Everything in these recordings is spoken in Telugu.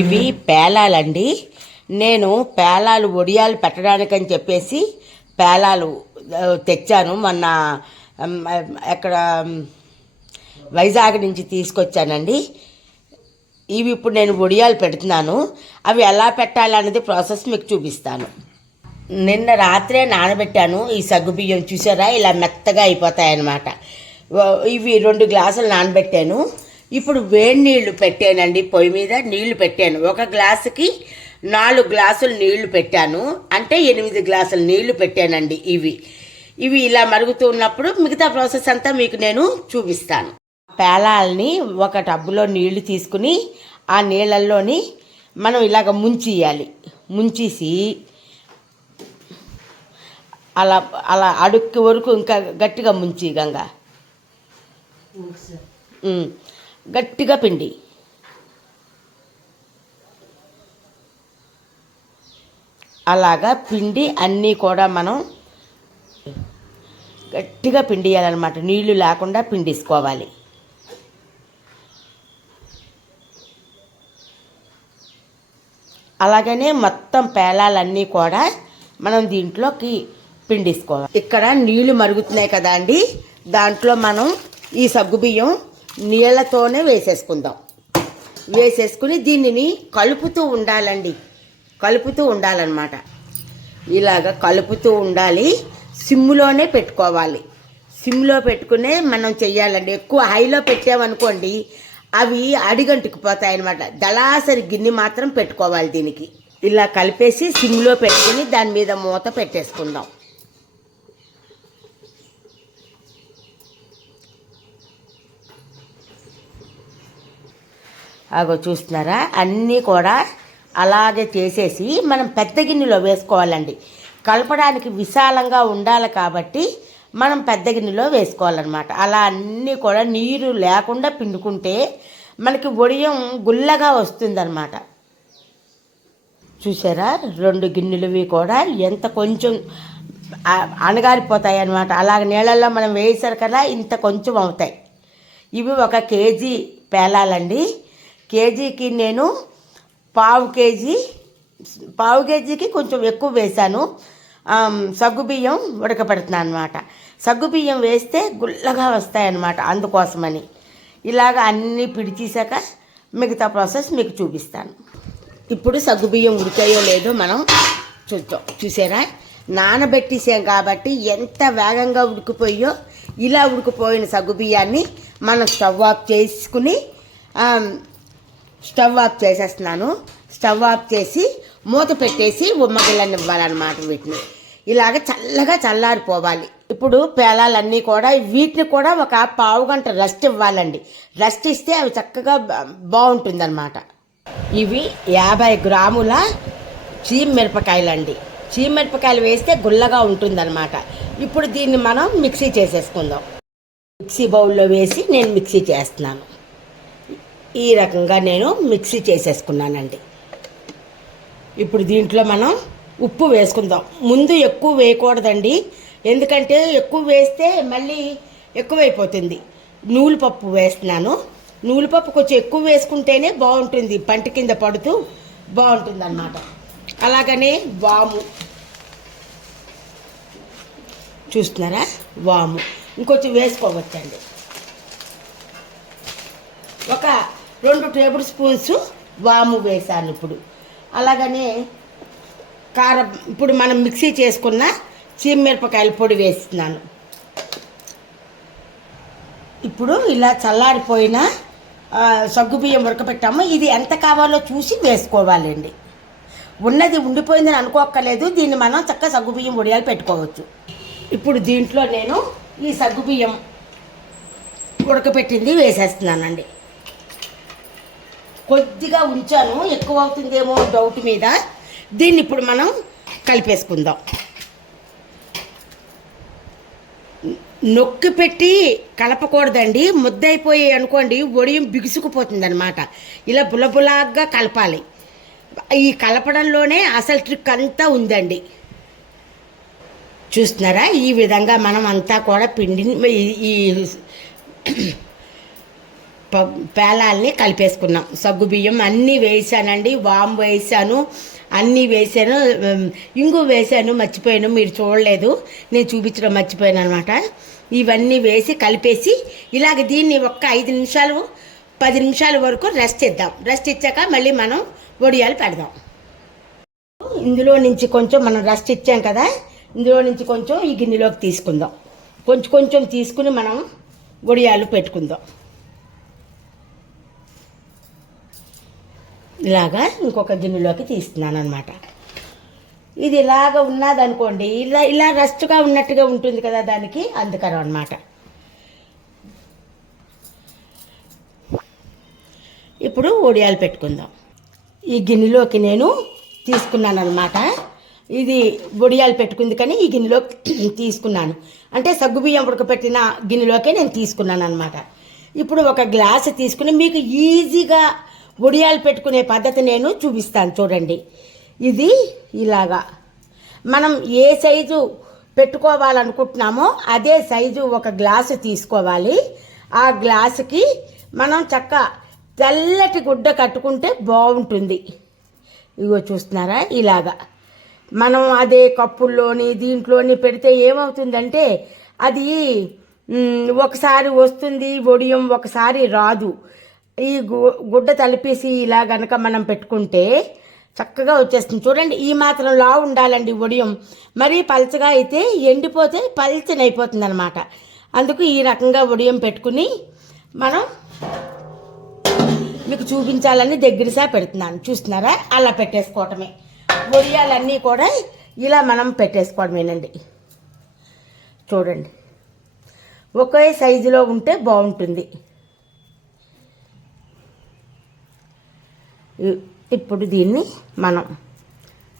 ఇవి పేలాలండి. నేను పేలాలు వడియాలు పెట్టడానికని చెప్పేసి పేలాలు తెచ్చాను. మొన్న ఎక్కడ వైజాగ్ నుంచి తీసుకొచ్చానండి. ఇవి ఇప్పుడు నేను వడియాలు పెడుతున్నాను. అవి ఎలా పెట్టాలనేది ప్రాసెస్ మీకు చూపిస్తాను. నిన్న రాత్రే నానబెట్టాను. ఈ సగ్గుబియ్యం చూసారా, ఇలా మెత్తగా అయిపోతాయన్నమాట. ఇవి 2 గ్లాసులు నానబెట్టాను. ఇప్పుడు వేడి నీళ్లు పెట్టానండి. పొయ్యి మీద నీళ్లు పెట్టాను. 1 గ్లాసుకి 4 గ్లాసులు నీళ్లు పెట్టాను. అంటే 8 గ్లాసులు నీళ్లు పెట్టానండి. ఇవి ఇలా మరుగుతూ ఉన్నప్పుడు మిగతా ప్రాసెస్ అంతా మీకు నేను చూపిస్తాను. పేలాలని ఒక టబ్బులో నీళ్లు తీసుకుని ఆ నీళ్ళల్లోని మనం ఇలాగ ముంచేయాలి. ముంచేసి అలా అలా అడుక్కి వరకు ఇంకా గట్టిగా ముంచి గంగా గట్టిగా పిండి. అలాగా పిండి అన్నీ కూడా మనం గట్టిగా పిండియాలన్నమాట. నీళ్లు లేకుండా పిండిసుకోవాలి. అలాగనే మొత్తం పేలాలన్నీ కూడా మనం దీంట్లోకి పిండిసుకోవాలి. ఇక్కడ నీళ్లు మరుగుతున్నాయి కదా అండి, దాంట్లో మనం ఈ సగ్గుబియ్యం నీళ్లతోనే వేసేసుకుందాం. వేసేసుకుని దీనిని కలుపుతూ ఉండాలండి. కలుపుతూ ఉండాలన్నమాట. ఇలాగ కలుపుతూ ఉండాలి. సిమ్లోనే పెట్టుకోవాలి. సిమ్లో పెట్టుకునే మనం చెయ్యాలండి. ఎక్కువ హైలో పెట్టామనుకోండి అవి అడిగంటుకుపోతాయి అన్నమాట. దళాసరి గిన్నె మాత్రం పెట్టుకోవాలి దీనికి. ఇలా కలిపేసి సిమ్లో పెట్టుకుని దాని మీద మూత పెట్టేసుకుందాం. అగో చూస్తున్నారా, అన్నీ కూడా అలాగే చేసేసి మనం పెద్ద గిన్నెలో వేసుకోవాలండి. కలపడానికి విశాలంగా ఉండాలి కాబట్టి మనం పెద్ద గిన్నెలో వేసుకోవాలన్నమాట. అలా అన్నీ కూడా నీరు లేకుండా పిండుకుంటే మనకి వడియం గుల్లగా వస్తుందన్నమాట. చూసారా, 2 గిన్నెలవి కూడా ఎంత కొంచెం అణగారిపోతాయి అన్నమాట. అలాగ నీళ్ళల్లో మనం వేసేసరికల్లా ఇంత కొంచెం అవుతాయి. ఇవి 1 కేజీ పేలాలండి. కేజీకి నేను పావు కేజీకి కొంచెం ఎక్కువ వేశాను. సగ్గుబియ్యం ఉడకపెడుతున్నాను అనమాట. సగ్గుబియ్యం వేస్తే గుల్లగా వస్తాయన్నమాట. అందుకోసమని ఇలాగ అన్నీ పిడిచేసాక మిగతా ప్రాసెస్ మీకు చూపిస్తాను. ఇప్పుడు సగ్గుబియ్యం ఉడికాయో లేదో మనం చూద్దాం. చూసారా, నానబెట్టేసాం కాబట్టి ఎంత వేగంగా ఉడికిపోయో. ఇలా ఉడికిపోయిన సగ్గుబియ్యాన్ని మనం స్టవ్ ఆఫ్ చేసుకుని స్టవ్ ఆఫ్ చేసేస్తున్నాను. స్టవ్ ఆఫ్ చేసి మూత పెట్టేసి ఉమ్మగిళ్ళని ఇవ్వాలన్నమాట. వీటిని ఇలాగ చల్లగా చల్లారిపోవాలి. ఇప్పుడు పేలాలన్నీ కూడా వీటిని కూడా ఒక పావు గంట రెస్ట్ ఇవ్వాలండి. రెస్ట్ ఇస్తే అవి చక్కగా బాగుంటుందన్నమాట. ఇవి 50 గ్రాముల చీమిరపకాయలండి. చీమిరపకాయలు వేస్తే గుల్లగా ఉంటుందన్నమాట. ఇప్పుడు దీన్ని మనం మిక్సీ చేసేసుకుందాం. మిక్సీ బౌల్లో వేసి నేను మిక్సీ చేస్తున్నాను. ఈ రకంగా నేను మిక్సీ చేసేసుకున్నానండి. ఇప్పుడు దీంట్లో మనం ఉప్పు వేసుకుందాం. ముందు ఎక్కువ వేయకూడదండి, ఎందుకంటే ఎక్కువ వేస్తే మళ్ళీ ఎక్కువైపోతుంది. నూలుపప్పు వేస్తున్నాను. నూలుపప్పు కొంచెం ఎక్కువ వేసుకుంటేనే బాగుంటుంది, పంట కింద పడుతూ బాగుంటుంది అన్నమాట. అలాగనే వాము చూస్తున్నారా, వాము ఇంకొంచెం వేసుకోవచ్చండి. ఒక 2 టేబుల్ స్పూన్స్ వాము వేసాను ఇప్పుడు. అలాగనే కారం, ఇప్పుడు మనం మిక్సీ చేసుకున్న చీమిరపకాయల పొడి వేస్తున్నాను. ఇప్పుడు ఇలా చల్లారిపోయిన సగ్గుబియ్యం ఉడకపెట్టాము. ఇది ఎంత కావాలో చూసి వేసుకోవాలండి. ఉన్నది ఉండిపోయిందని అనుకోక్కర్లేదు. దీన్ని మనం చక్కగా సగ్గుబియ్యం వడియాలు పెట్టుకోవచ్చు. ఇప్పుడు దీంట్లో నేను ఈ సగ్గుబియ్యం ఉడకపెట్టింది వేసేస్తున్నానండి. కొద్దిగా ఉంచాను, ఎక్కువ అవుతుందేమో డౌట్ మీద. దీన్ని ఇప్పుడు మనం కలిపేసుకుందాం. నొక్కి పెట్టి కలపకూడదండి. ముద్దయిపోయి అనుకోండి వడియం బిగుసుకుపోతుంది అనమాట. ఇలా బులబులాగా కలపాలి. ఈ కలపడంలోనే అసలు ట్రిక్ అంతా ఉందండి. చూస్తున్నారా, ఈ విధంగా మనం అంతా కూడా పిండిని ఈ పేలాల్ని కలిపేసుకున్నాం. సగ్గుబియ్యం అన్నీ వేసానండి, వాము వేసాను, అన్నీ వేసాను, ఇంగు వేసాను, మర్చిపోయాను, మీరు చూడలేదు, నేను చూపించడం మర్చిపోయాను అనమాట. ఇవన్నీ వేసి కలిపేసి ఇలాగ దీన్ని ఒక్క 5 నిమిషాలు 10 నిమిషాల వరకు రెస్ట్ ఇద్దాం. రెస్ట్ ఇచ్చాక మళ్ళీ మనం వడియాలు పెడదాం. ఇందులో నుంచి కొంచెం మనం రెస్ట్ ఇచ్చాం కదా, ఇందులో నుంచి కొంచెం ఈ గిన్నెలోకి తీసుకుందాం. కొంచెం కొంచెం తీసుకుని మనం వడియాలు పెట్టుకుందాం. ఇలాగా ఇంకొక గిన్నెలోకి తీస్తున్నాను అనమాట. ఇది ఇలాగ ఉన్నదనుకోండి, ఇలా రెస్ట్గా ఉన్నట్టుగా ఉంటుంది కదా, దానికి అందుకరం అనమాట. ఇప్పుడు వడియాలు పెట్టుకుందాం. ఈ గిన్నెలోకి నేను తీసుకున్నాను అనమాట. ఇది వడియాలు పెట్టుకుంది కానీ ఈ గిన్నెలోకి తీసుకున్నాను, అంటే సగ్గుబియ్యం ఉడకపెట్టిన గిన్నెలోకే నేను తీసుకున్నాను అనమాట. ఇప్పుడు ఒక గ్లాసు తీసుకుని మీకు ఈజీగా వడియాలు పెట్టుకునే పద్ధతి నేను చూపిస్తాను చూడండి. ఇది ఇలాగా మనం ఏ సైజు పెట్టుకోవాలనుకుంటున్నామో అదే సైజు ఒక గ్లాసు తీసుకోవాలి. ఆ గ్లాసుకి మనం తెల్లటి గుడ్డ కట్టుకుంటే బాగుంటుంది. ఇగో చూస్తున్నారా, ఇలాగా మనం అదే కప్పుల్లోని దీంట్లోని పెడితే ఏమవుతుందంటే అది ఒకసారి వస్తుంది వడియం, ఒకసారి రాదు. ఈ గుడ్డ తలిపేసి ఇలా గనక మనం పెట్టుకుంటే చక్కగా వచ్చేస్తుంది. చూడండి, ఈ మాత్రం లా ఉండాలండి వడియం. మరీ పల్చగా అయితే ఎండిపోతే పల్చనైపోతుంది అనమాట. అందుకు ఈ రకంగా వడియం పెట్టుకుని మనం మీకు చూపించాలని దగ్గరసా పెడుతున్నాను. చూస్తున్నారా, అలా పెట్టేసుకోవటమే. వడియాలన్నీ కూడా ఇలా మనం పెట్టేసుకోవడమేనండి. చూడండి, ఒకే సైజులో ఉంటే బాగుంటుంది. ఇప్పుడు దీన్ని మనం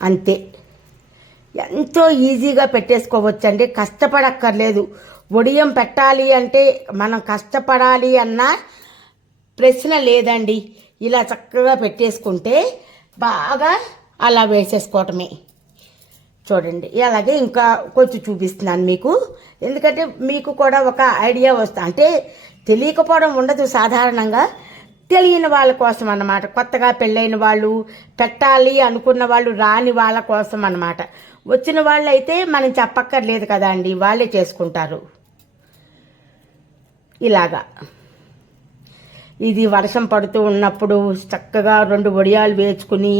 అంతే ఎంతో ఈజీగా పెట్టేసుకోవచ్చండి, కష్టపడక్కర్లేదు. వడియం పెట్టాలి అంటే మనం కష్టపడాలి అన్న ప్రశ్న లేదండి. ఇలా చక్కగా పెట్టేసుకుంటే బాగా అలా వేసేసుకోవటమే. చూడండి, అలాగే ఇంకా కొంచెం చూపిస్తున్నాను మీకు, ఎందుకంటే మీకు కూడా ఒక ఐడియా వస్తుంది. అంటే తెలియకపోవడం ఉండదు సాధారణంగా, తెలియని వాళ్ళ కోసం అన్నమాట. కొత్తగా పెళ్ళైన వాళ్ళు, పెట్టాలి అనుకున్న వాళ్ళు, రాని వాళ్ళ కోసం అన్నమాట. వచ్చిన వాళ్ళు అయితే మనం చెప్పక్కర్లేదు కదా అండి, వాళ్ళే చేసుకుంటారు. ఇలాగా ఇది వర్షం పడుతూ ఉన్నప్పుడు చక్కగా 2 వడియాలు వేసుకుని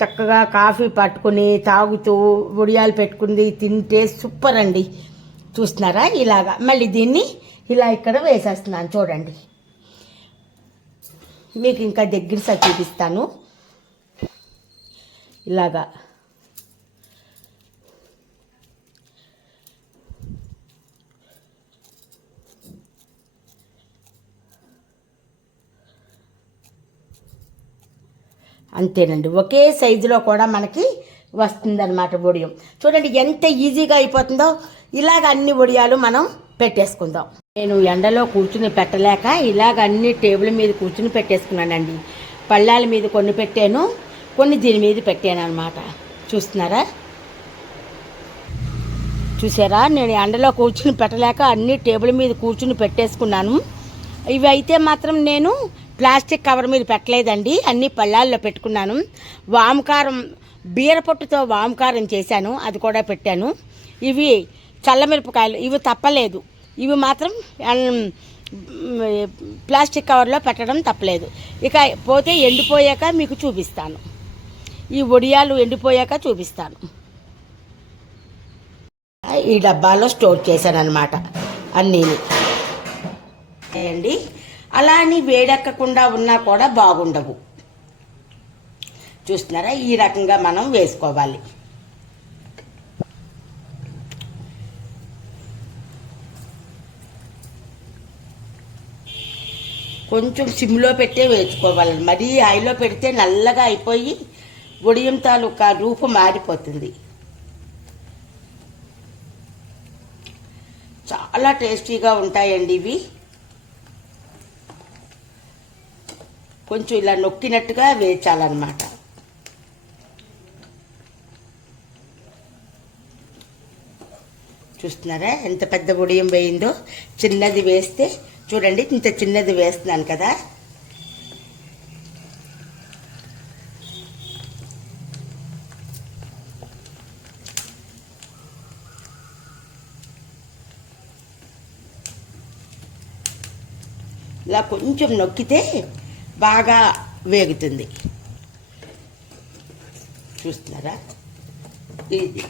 చక్కగా కాఫీ పట్టుకుని తాగుతూ వడియాలు పెట్టుకుని తింటే సూపర్ అండి. చూస్తున్నారా, ఇలాగా మళ్ళీ దీన్ని ఇలా ఇక్కడ వేసేస్తున్నాను చూడండి. మీకు ఇంకా దగ్గర చూపిస్తాను. ఇలాగా అంతేనండి, ఒకే సైజులో కూడా మనకి వస్తుందన్నమాట వడియం. చూడండి ఎంత ఈజీగా అయిపోతుందో. ఇలాగ అన్ని వడియాలు మనం పెట్టేసుకుందాం. నేను ఎండలో కూర్చుని పెట్టలేక ఇలాగ అన్ని టేబుల్ మీద కూర్చుని పెట్టేసుకున్నానండి. పళ్ళాల మీద కొన్ని పెట్టాను, కొన్ని దీని మీద పెట్టాను అనమాట. చూస్తున్నారా, చూసారా, నేను ఎండలో కూర్చుని పెట్టలేక అన్ని టేబుల్ మీద కూర్చుని పెట్టేసుకున్నాను. ఇవి అయితే మాత్రం నేను ప్లాస్టిక్ కవర్ మీద పెట్టలేదండి, అన్ని పళ్ళాల్లో పెట్టుకున్నాను. వామకారం, బీరపొట్టుతో వామకారం చేశాను, అది కూడా పెట్టాను. ఇవి చల్లమిరపకాయలు, ఇవి తప్పలేదు. ఇవి మాత్రం ప్లాస్టిక్ కవర్లో పెట్టడం తప్పలేదు. ఇక పోతే ఎండిపోయాక మీకు చూపిస్తాను. ఈ వడియాలు ఎండిపోయాక చూపిస్తాను. ఈ డబ్బాలో స్టోర్ చేశాను అనమాట అన్నీని అండి. అలా అని వేడెక్కకుండా ఉన్నా కూడా బాగుండవు. చూస్తున్నారా, ఈ రకంగా మనం వేసుకోవాలి. కొంచెం సిమ్లో పెట్టే వేసుకోవాలి. మరీ హైలో పెడితే నల్లగా అయిపోయి వడియం తాలూకా రూపు మారిపోతుంది. చాలా టేస్టీగా ఉంటాయండి ఇవి. కొంచెం ఇలా నొక్కినట్టుగా వేయించాలన్నమాట. చూస్తున్నారా ఎంత పెద్ద వడియం వేయిందో. చిన్నది వేస్తే చూడండి ఇంత చిన్నది వేస్తున్నాను కదా, ఇలా కొంచెం నొక్కితే బాగా వేగుతుంది. చూస్తున్నారా, ఇది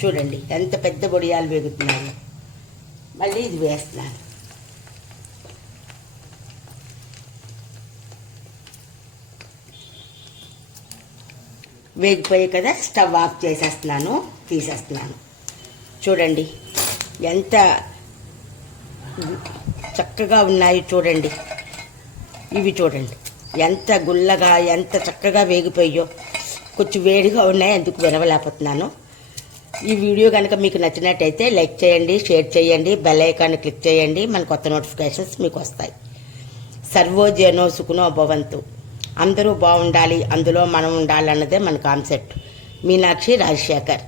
చూడండి ఎంత పెద్ద బొడియాలు వేగుతున్నాను. మళ్ళీ ఇది వేస్తున్నాను. వేగిపోయాయి కదా, స్టవ్ ఆఫ్ చేసేస్తున్నాను, తీసేస్తున్నాను. చూడండి ఎంత చక్కగా ఉన్నాయి. చూడండి ఇవి చూడండి ఎంత గుల్లగా ఎంత చక్కగా వేగిపోయాయో. కొంచెం వేడిగా ఉన్నాయి, ఎందుకు వినవలేకపోతున్నాను. ఈ వీడియో కనుక మీకు నచ్చినట్టయితే లైక్ చేయండి, షేర్ చేయండి, బెల్ ఐకాన్ క్లిక్ చేయండి. మన కొత్త నోటిఫికేషన్స్ మీకు వస్తాయి. సర్వోజనో సుఖనో భవంతు. అందరూ బాగుండాలి, అందులో మనం ఉండాలి అన్నదే మన కాన్సెప్ట్. మీనాక్షి రాజశేఖర్.